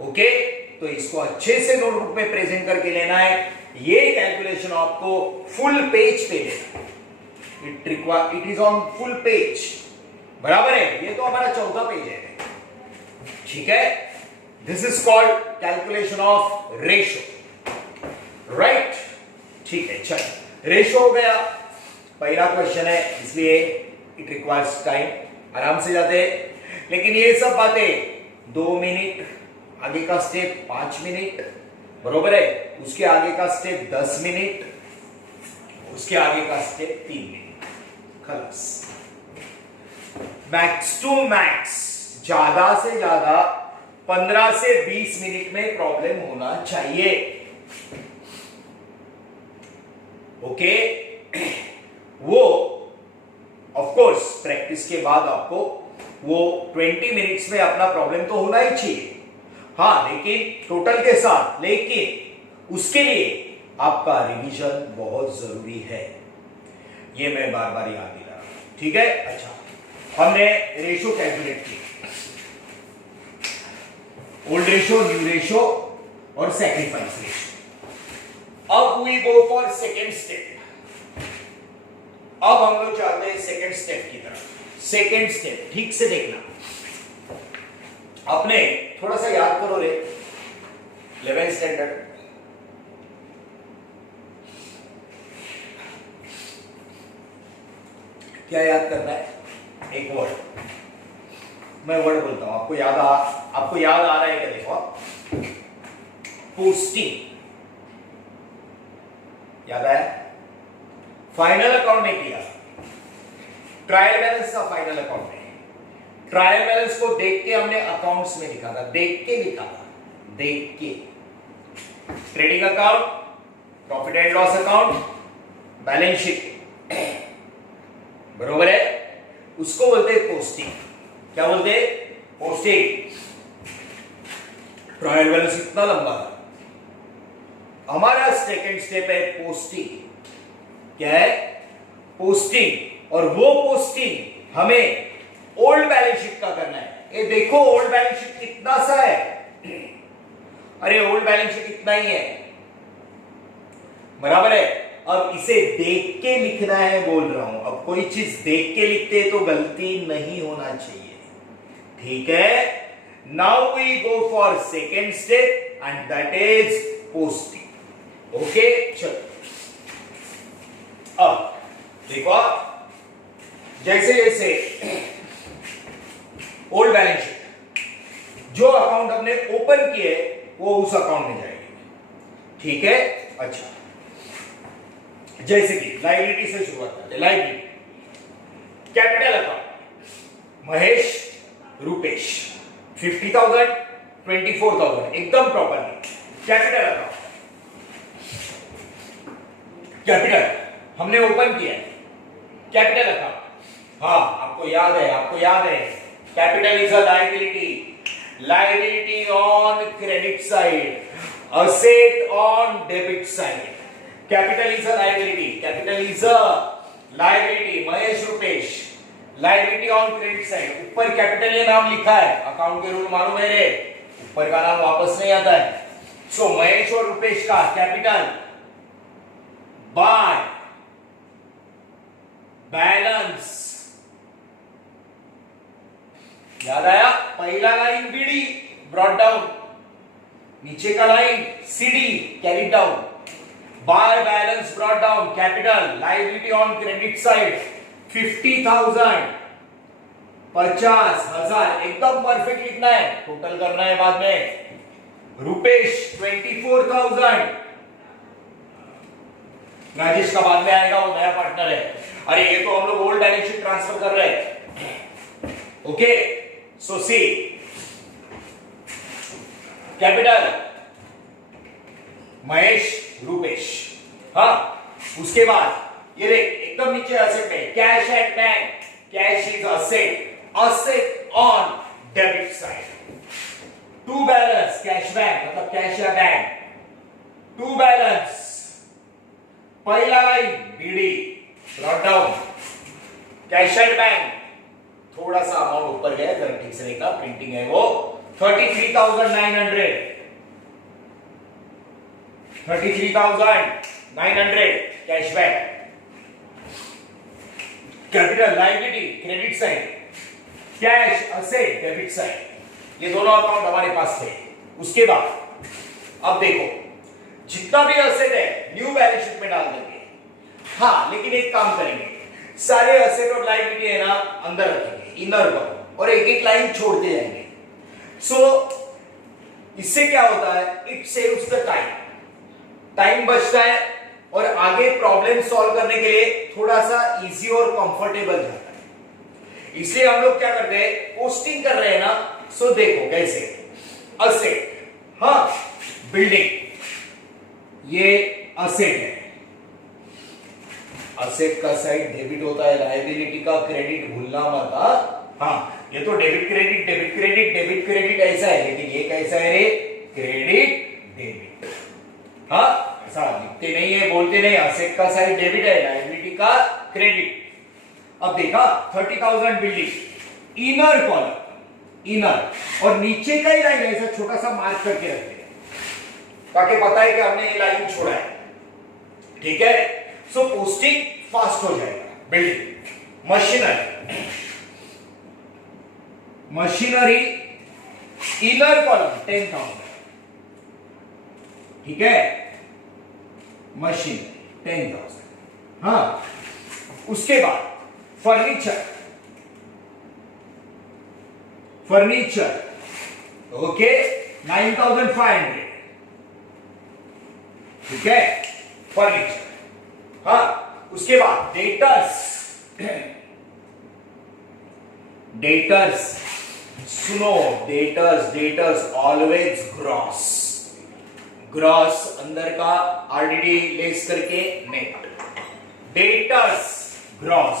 ओके, तो इसको अच्छे से नोटबुक में प्रेजेंट करके लेना है। ये कैलकुलेशन आपको फुल पेज पे लेना है, it is on full page, बराबर है? ये तो हमारा चौथा पेज है, ठीक है? This is called calculation of ratio, right? ठीक है, चल, रेशियो हो गया, पहला क्वेश्चन है, इसलिए इट रिक्वायर्स टाइम, आराम से जाते हैं। लेकिन ये सब बातें 2 मिनट, आगे का स्टेप 5 मिनट, बरोबर है? उसके आगे का स्टेप 10 मिनट, उसके आगे का स्टेप 3 मिनट, खलास। मैक्स टू मैक्स, ज्यादा से ज्यादा 15 से 20 मिनट में प्रॉब्लम होना चाहिए। ओके, वो ऑफ कोर्स प्रैक्टिस के बाद आपको वो 20 मिनट्स में अपना प्रॉब्लम तो होना ही चाहिए, हाँ, लेकिन टोटल के साथ, लेकिन उसके लिए आपका रिवीजन बहुत जरूरी है। ये मैं बार बार याद दिला रहा हूं, ठीक है? अच्छा, हमने रेशियो कैलकुलेट की, ओल्ड रेशियो, न्यू रेशियो और सैक्रिफाइस रेशियो। अब we go for second step. अब हम लोग चाहते हैं सेकेंड स्टेप की तरफ। सेकेंड स्टेप ठीक से देखना, अपने थोड़ा सा याद करो रे, 11th स्टैंडर्ड, क्या याद करना है? एक वर्ड, मैं वर्ड बोलता हूं, आपको याद आ रहा है क्या? देखो, पोस्टिंग, याद आया? फाइनल अकाउंट में किया, ट्रायल बैलेंस का फाइनल अकाउंट में, ट्रायल बैलेंस को देख के हमने अकाउंट्स में लिखा था, देख के लिखा था, देख के। Trading account, profit and loss account, balance sheet, बरोबर है? उसको बोलते हैं पोस्टिंग। क्या बोलते हैं? पोस्टिंग। ट्रायल बैलेंस इतना लंबा था। हमारा सेकेंड स्टेप है पोस्टिंग। क्या है? पोस्टिंग। और वो पोस्टिंग हमें ओल्ड बैलेंस शीट का करना है। ये देखो, ओल्ड बैलेंस शीट कितना सा है, अरे ओल्ड बैलेंस शीट इतना ही है, बराबर है? अब इसे देख के लिखना है, बोल रहा हूं। अब कोई चीज देख के लिखते तो गलती नहीं होना चाहिए, ठीक है? Now we go for second step and that is posting. Okay, चलो अब देखो, जैसे जैसे ओल्ड बैलेंस शीट, जो अकाउंट हमने ओपन किए वो उस अकाउंट में जाएगी, ठीक है? अच्छा, जैसे कि लायबिलिटी से शुरुआत करते हैं। Liability, capital account, Mahesh Rupesh, 50,000, 24,000, एकदम प्रॉपरली। कैपिटल अकाउंट, कैपिटल हमने ओपन किया है, कैपिटल अकाउंट, हाँ आपको याद है, capital is a liability. Liability on credit side, asset on debit side. Capital is a liability, capital is a liability. Mahesh Rupesh, liability on credit side. ऊपर capital ये नाम लिखा है, अकाउंट के रूल मालूम है रे, ऊपर का नाम वापस नहीं आता है. सो महेश और रुपेश का कैपिटल बाय बैलेंस. याद आया? पहला लाइन बीडी ब्रॉट डाउन, नीचे का line CD carry down. By balance brought down, capital liability on credit side 50,000, 50,000. एकदम परफेक्ट लिखना है, टोटल करना है बाद में. रुपेश 24,000. राजेश का बाद में आएगा, वो नया पार्टनर है. अरे ये तो हम लोग ओल्ड बैलेंस शीट ट्रांसफर कर रहे हैं. Okay, so see capital Mahesh Rupesh. हाँ, उसके बाद ये देख एकदम नीचे असेट में cash at bank. Cash is asset, asset on debit side. To balance cash bank मतलब कैश या बैंक. टू बैलेंस पहला line BD brought down, cash at bank. थोड़ा सा अमाउंट ऊपर गया, जरा ठीक से देखना, प्रिंटिंग है वो. 33,900, 33,900 cash back. Capital liability credit side, cash asset debit side. ये दोनों अकाउंट हमारे पास थे. उसके बाद अब देखो जितना भी असेट है न्यू बैलेंस शीट में डाल देंगे. हाँ, लेकिन एक काम करेंगे, सारे असेट और लायबिलिटी है ना अंदर रखेंगे, इनर करो, और एक एक लाइन छोड़ते जाएंगे. सो इससे क्या होता है, it saves the time. Time बचता है और आगे प्रॉब्लम सॉल्व करने के लिए थोड़ा सा इजी और कंफर्टेबल जाता है. इसलिए हम लोग क्या करते हैं, पोस्टिंग कर रहे हैं ना. सो देखो कैसे, असेट, हाँ बिल्डिंग, ये असेट है. असेट का साइड डेबिट होता है, लायबिलिटी का क्रेडिट भूलना मत. हाँ, ये तो debit credit debit credit debit credit ऐसा है, लेकिन ये कैसा है रे, क्रेडिट डेबिट. हाँ, ऐसा लिखते नहीं है, बोलते नहीं. असेट का साइड डेबिट है, लायबिलिटी का क्रेडिट. अब देखा 30,000 बिल्डिंग, इनर कॉलम, इनर, और नीचे का ही लाइन ऐसा छोटा सा मार्क करके रखते हैं ताकि पता है कि हमने ये लाइन छोड़ा है. ठीक है, सो पोस्टिंग फास्ट हो जाएगा. Building, machinery, machinery inner column 10,000. ठीक है, मशीन 10,000. हाँ, उसके बाद फर्नीचर, फर्नीचर ओके 9,500. ठीक है, फर्नीचर. हाँ, उसके बाद डेटर्स, डेटर्स सुनो, debtors, debtors always gross, gross अंदर का आरडीडी लेस करके net. Debtors gross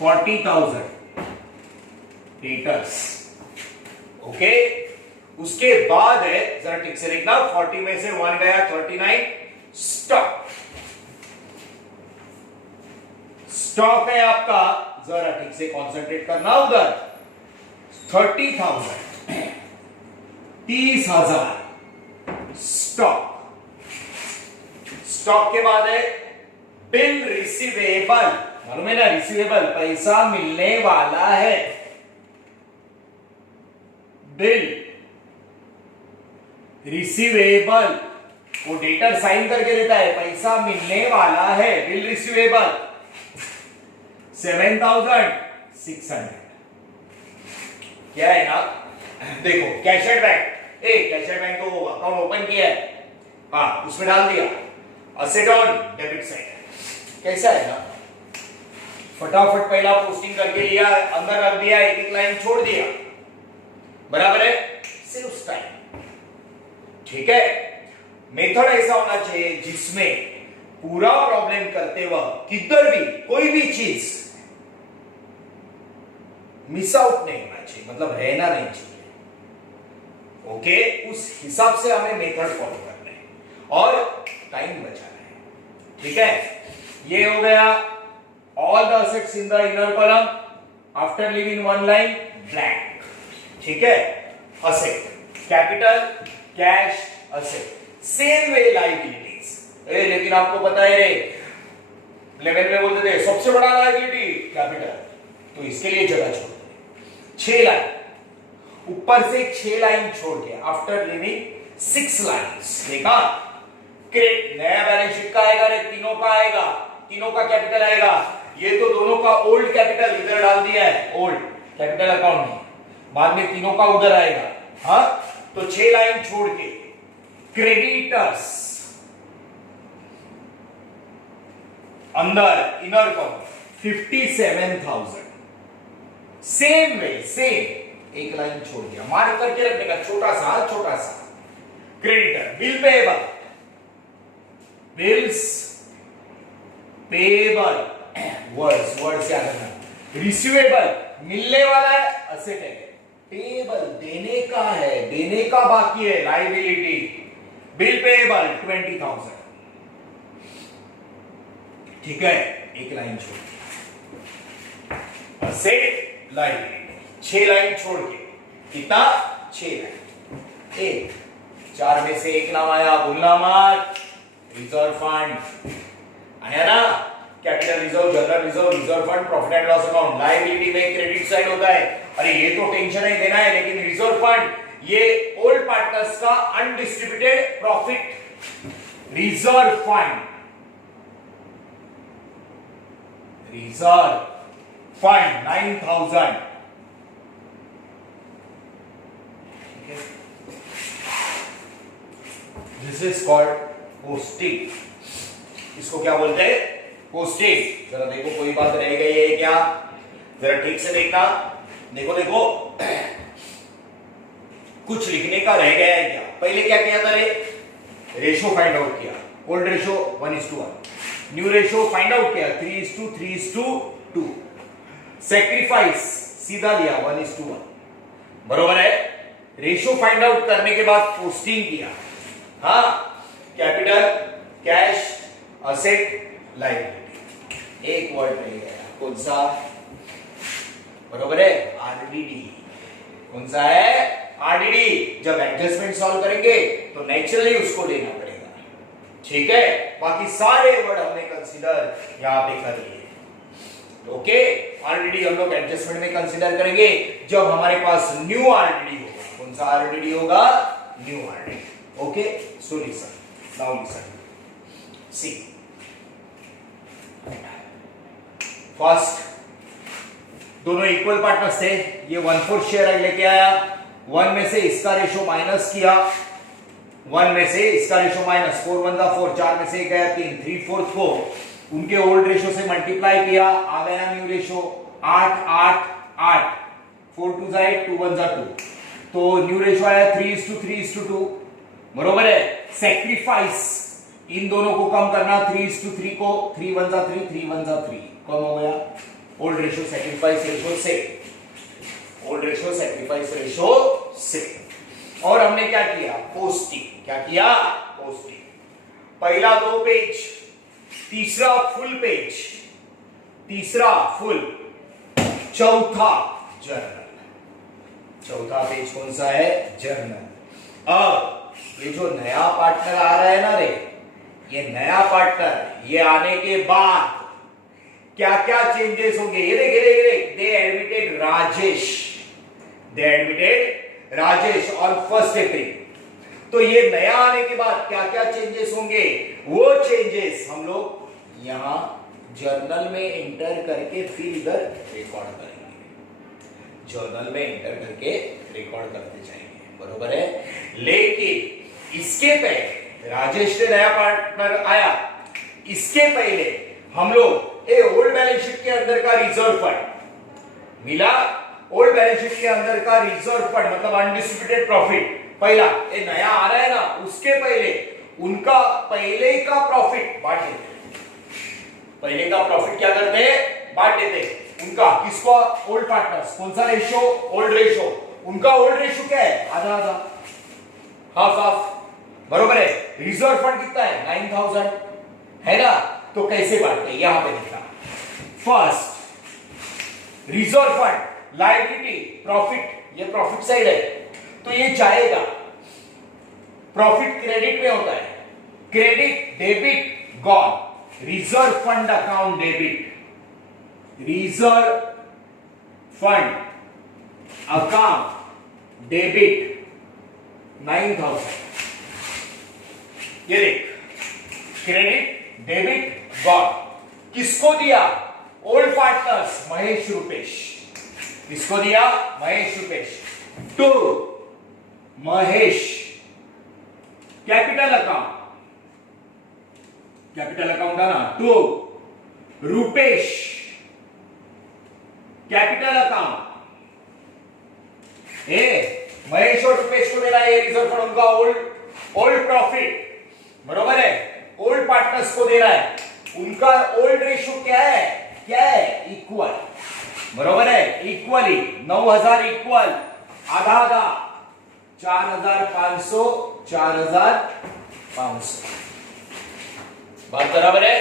40,000 debtors. Okay, उसके बाद है, जरा ठीक से देखना, 40 में से 1 गया, 39. स्टॉक, स्टॉक है आपका, जरा ठीक से कंसंट्रेट करना उधर. 30,000, 30,000 स्टॉक. स्टॉक के बाद है बिल रिसीवेबल. मालूम है ना, रिसीवेबल पैसा मिलने वाला है. बिल रिसीवेबल, वो डेटर साइन करके देता है, पैसा मिलने वाला है. Bill receivable 7,600. क्या है ना, देखो cash at bank, cash at bank तो अकाउंट ओपन किया है, हाँ उसमें डाल दिया. असेट ऑन डेबिट साइड कैसा है ना, फटाफट पहला पोस्टिंग करके लिया, अंदर रख दिया, एक एक लाइन छोड़ दिया, बराबर है, सेव्स टाइम. ठीक है, मेथड ऐसा होना चाहिए जिसमें पूरा प्रॉब्लम करते वक्त किधर भी कोई भी चीज मिस आउट नहीं होना चाहिए, मतलब रहना नहीं चाहिए. ओके, उस हिसाब से हमें मेथड फॉलो करना है और टाइम बचाना है, ठीक है। ये हो गया all the assets in the inner column after living one line blank, ठीक है। Asset, capital, cash, asset. Same way liabilities, लेकिन आपको पता है रे 11 में बोलते थे सबसे बड़ा लायबिलिटी कैपिटल, तो इसके लिए जगह छोड़ दे 6 लाइन, ऊपर से 6 लाइन छोड़ के आफ्टर लिविंग 6 लाइन्स। देखा, क्रेडिट नया बैलेंस शीट का आएगा रे, तीनों का आएगा, तीनों का कैपिटल आएगा। ये तो दोनों का ओल्ड कैपिटल इधर डाल दिया है, ओल्ड कैपिटल अकाउंट में, बाद में तीनों का उधर आएगा। हाँ, तो 6 लाइन छोड़ के क्रेडिटर्स अंदर inner column 57,000। Same way, same एक लाइन छोड़ दिया, मार्क करके रखने का, छोटा सा creditor. Bill payable, bills payable, words क्या करना, रिसीवेबल मिलने वाला है, असेट है। पेएबल देने का है, देने का बाकी है, लायबिलिटी। बिल पेएबल 20,000, ठीक है, एक लाइन छोड़ के असेट लायबिलिटी 6 लाइन छोड़ के कितना, 6 लाइन। एक 4 में से एक नाम आया, भूलना मत, रिजर्व फंड आया ना, capital reserve, general reserve, reserve fund, profit and loss account. Liability में क्रेडिट साइड होता है, अरे ये तो टेंशन नहीं देना है, लेकिन रिजर्व फंड ये ओल्ड पार्टनर्स का undistributed profit, reserve fund, reserve fund 9,000, this is called posting. इसको क्या बोलते हैं, पोस्टिंग। जरा देखो कोई बात रह गई है क्या, जरा ठीक से देखना, देखो कुछ लिखने का रह गया है क्या। पहले क्या किया था रे, रेशो फाइंड आउट किया, old ratio 1:1, new ratio find out किया 3:3:2, सैक्रिफाइस सीधा लिया 1:1, बरोबर है। रेशो फाइंड आउट करने के बाद पोस्टिंग किया, हाँ, कैपिटल, कैश, असेट, लायबिलिटी। एक वर्ड रह गया, कौन सा, बरोबर है, आरडीडी। कौन सा है, आरडीडी। जब एडजस्टमेंट सॉल्व करेंगे तो नेचुरली उसको लेना पड़ेगा, ठीक है। बाकी सारे वर्ड हमने कंसीडर यहां पे कर लिए, ओके। आरडीडी हम लोग एडजस्टमेंट में कंसीडर करेंगे जब हमारे पास न्यू आरडीडी होगा। कौन सा आरडीडी होगा, new RDD, okay. So listen, now listen, see first, दोनों इक्वल पार्टनर्स थे, ये 1/4 शेयर लेके आया, 1 में से इसका रेशो माइनस किया, 1 में से इसका रेशो माइनस, 4 1 4, 4 में से गया 3, 3/4 4, उनके ओल्ड रेशो से मल्टीप्लाई किया, आ गया न्यू रेशो 8 8 8, 4 2 8, 2 1 2, तो न्यू रेशो आया 3:3:2, बरोबर है। सैक्रिफाइस, इन दोनों को कम करना, 3:3 को 3 1 3, 3 1 3, कम हो गया। ओल्ड रेशो सैक्रिफाइस रेशो से, ओल्ड रेशो सैक्रिफाइस रेशो से। और हमने क्या किया, पोस्टिंग। क्या किया, पोस्टिंग। पहला 2 पेज, तीसरा फुल पेज, तीसरा फुल, चौथा जर्नल। चौथा पेज कौन सा है, जर्नल। अब ये जो नया पार्टनर आ रहा है ना रे, ये नया पार्टनर, ये आने के बाद क्या क्या चेंजेस होंगे, ये देख, they admitted Rajesh, they admitted Rajesh on 1 April. तो ये नया आने के बाद क्या क्या चेंजेस होंगे, वो चेंजेस हम लोग यहां जर्नल में एंटर करके फिर इधर रिकॉर्ड करेंगे, जर्नल में एंटर करके रिकॉर्ड करते जाएंगे, बरोबर है। लेकिन इसके पहले राजेश ने नया पार्टनर आया, इसके पहले हम लोग ओल्ड बैलेंस शीट के अंदर का रिजर्व फंड मिला, ओल्ड बैलेंस शीट के अंदर का रिजर्व फंड मतलब अनडिस्ट्रीब्यूटेड प्रॉफिट, पहला ये नया आ रहा है ना, उसके पहले उनका पहले का प्रॉफिट बांट देते, पहले का प्रॉफिट क्या करते हैं, बांट देते उनका, किसको, ओल्ड पार्टनर्स। कौन सा रेशो, ओल्ड रेशो। उनका ओल्ड रेशो क्या है, आधा आधा, हाफ हाफ, बरोबर है। रिजर्व फंड कितना है 9000 है ना, तो कैसे बांटते हैं यहां पे लिखा। First reserve fund liability profit, ये प्रॉफिट साइड है तो ये जाएगा, प्रॉफिट क्रेडिट में होता है, credit debit gone, reserve fund account debit, reserve fund account debit 9000, ये देख क्रेडिट डेबिट गॉन, किसको दिया, ओल्ड पार्टनर्स महेश रुपेश, किसको दिया Mahesh Rupesh, to Mahesh capital account, capital account आना, to Rupesh capital account, Mahesh और रुपेश को देना है रिजर्व फंड, उनका ओल्ड प्रॉफिट, बरोबर है, ओल्ड पार्टनर्स को दे रहा है, उनका ओल्ड रेशियो क्या है इक्वल, बरोबर है, इक्वली 9000 इक्वल आधा आधा 4500 4500, बात बराबर है।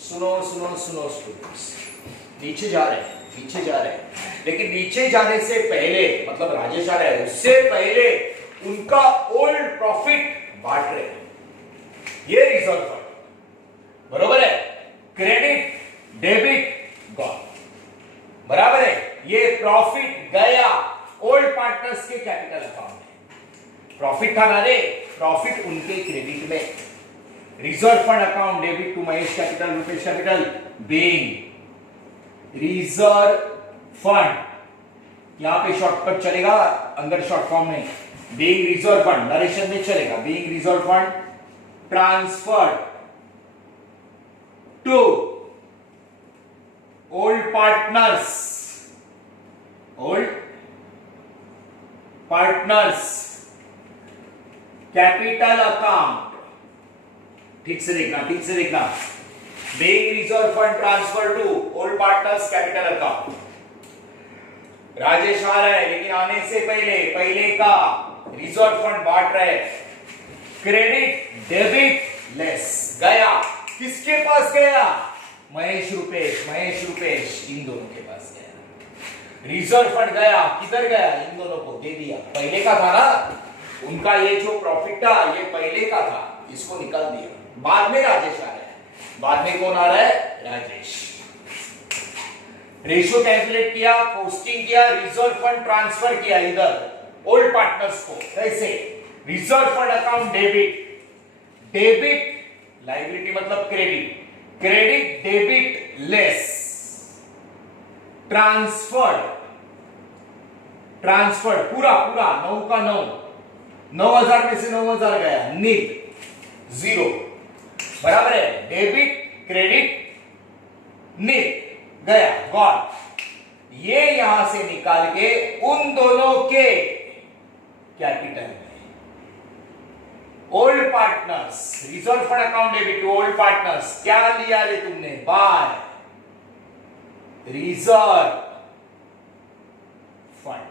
सुनो सुनो सुनो स्टूडेंट्स, नीचे जा रहे हैं, लेकिन नीचे जाने से पहले, मतलब राजेश आ रहा है उससे पहले उनका ओल्ड प्रॉफिट बांट रहे हैं, ये रिजर्व फंड, बरोबर है, क्रेडिट डेबिट गॉन, बराबर है, ये प्रॉफिट गया ओल्ड पार्टनर्स के कैपिटल अकाउंट में, प्रॉफिट था ना रे, प्रॉफिट उनके क्रेडिट में, reserve fund account debit to Mahesh capital Rupesh capital, being reserve fund, यहां पे शॉर्टकट चलेगा, अंदर शॉर्ट फॉर्म में बीइंग रिजर्व फंड नरेशन में चलेगा, being reserve fund transferred to old partners capital account, ठीक से देखना, being reserve fund transfer to old partners capital account. Rajesh आ रहा है लेकिन आने से पहले का रिजर्व फंड बांट रहे, क्रेडिट डेबिट लेस गया, किसके पास गया, महेश रुपेश इन दोनों के पास गया, रिजर्व फंड गया, किधर गया, इन दोनों को दे दिया, पहले का था ना, उनका ये जो प्रॉफिट था ये पहले का था, इसको निकाल दिया, बाद में राजेश आ रहा है, बाद में कौन आ रहा है, राजेश। रेशियो कैलकुलेट किया, पोस्टिंग किया, रिजर्व फंड ट्रांसफर किया इधर ओल्ड पार्टनर्स को, कैसे, reserve fund account debit liability मतलब क्रेडिट डेबिट लेस ट्रांसफर्ड पूरा 9 का 9000 में से 9000 गया, नील 0, बराबर है, डेबिट क्रेडिट नील गया, गॉन, ये यहां से निकाल के उन दोनों के कैपिटल में, old partners reserve fund account debit to old partners, क्या लिया रे तुमने, बाय रिजर्व फंड,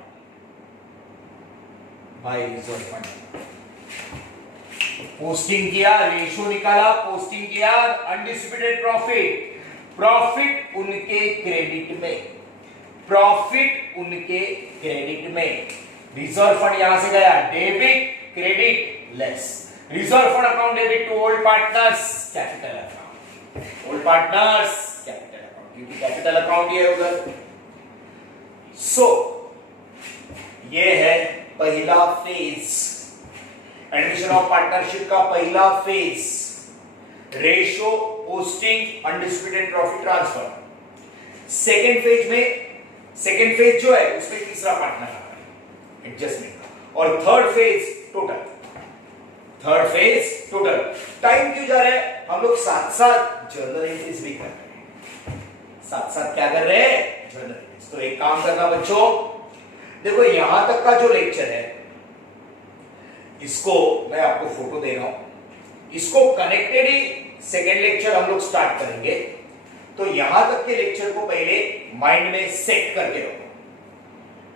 पोस्टिंग किया, रेशियो निकाला, पोस्टिंग किया, अनडिस्ट्रीब्यूटेड प्रॉफिट उनके क्रेडिट में, रिजर्व फंड यहां से गया, debit credit less, reserve fund account debit to old partners capital account, old partners capital account, क्योंकि कैपिटल अकाउंट ये उधर। सो ये है पहला फेज, एडमिशन ऑफ पार्टनरशिप का पहला phase, ratio, posting, undistributed profit transfer. Second phase जो है उसमें तीसरा पार्टनर आता है एडजस्टमेंट का, और थर्ड फेज टोटल। टाइम क्यों जा रहा है, हम लोग साथ साथ जर्नल एंट्रीज भी कर रहे हैं, साथ क्या कर रहे हैं, जर्नल एंट्रीज। तो एक काम करना बच्चों, देखो यहां तक का जो लेक्चर है इसको मैं आपको फोटो दे रहा हूं, इसको कनेक्टेड ही सेकेंड लेक्चर हम लोग स्टार्ट करेंगे, तो यहां तक के लेक्चर को पहले माइंड में सेट करके रखो,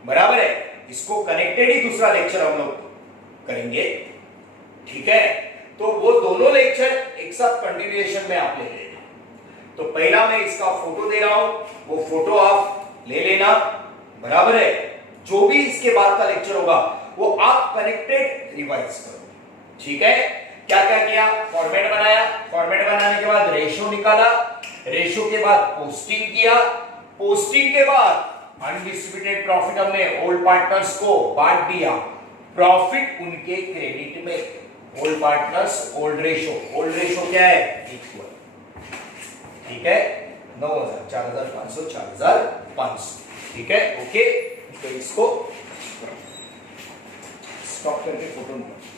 बराबर है, इसको कनेक्टेड ही दूसरा लेक्चर हम लोग करेंगे, ठीक है, तो वो दोनों लेक्चर एक साथ कंटिन्यूएशन में आप ले लेना। तो पहला मैं इसका फोटो दे रहा हूं, वो फोटो आप ले लेना, बराबर है। जो भी इसके बाद का लेक्चर होगा वो आप कनेक्टेड रिवाइज करो, ठीक है। क्या क्या किया, फॉर्मेट बनाया, फॉर्मेट बनाने के बाद रेशो निकाला, रेशो के बाद पोस्टिंग किया, पोस्टिंग के बाद अनडिस्ट्रीब्यूटेड प्रॉफिट हमने ओल्ड पार्टनर्स को बांट दिया, प्रॉफिट उनके क्रेडिट में, ओल्ड पार्टनर्स ओल्ड रेशो क्या है, इक्वल, ठीक है, 9,000, 4,500, 4,500, ठीक है, ओके। तो इसको स्टॉप करके फोटो निकालो।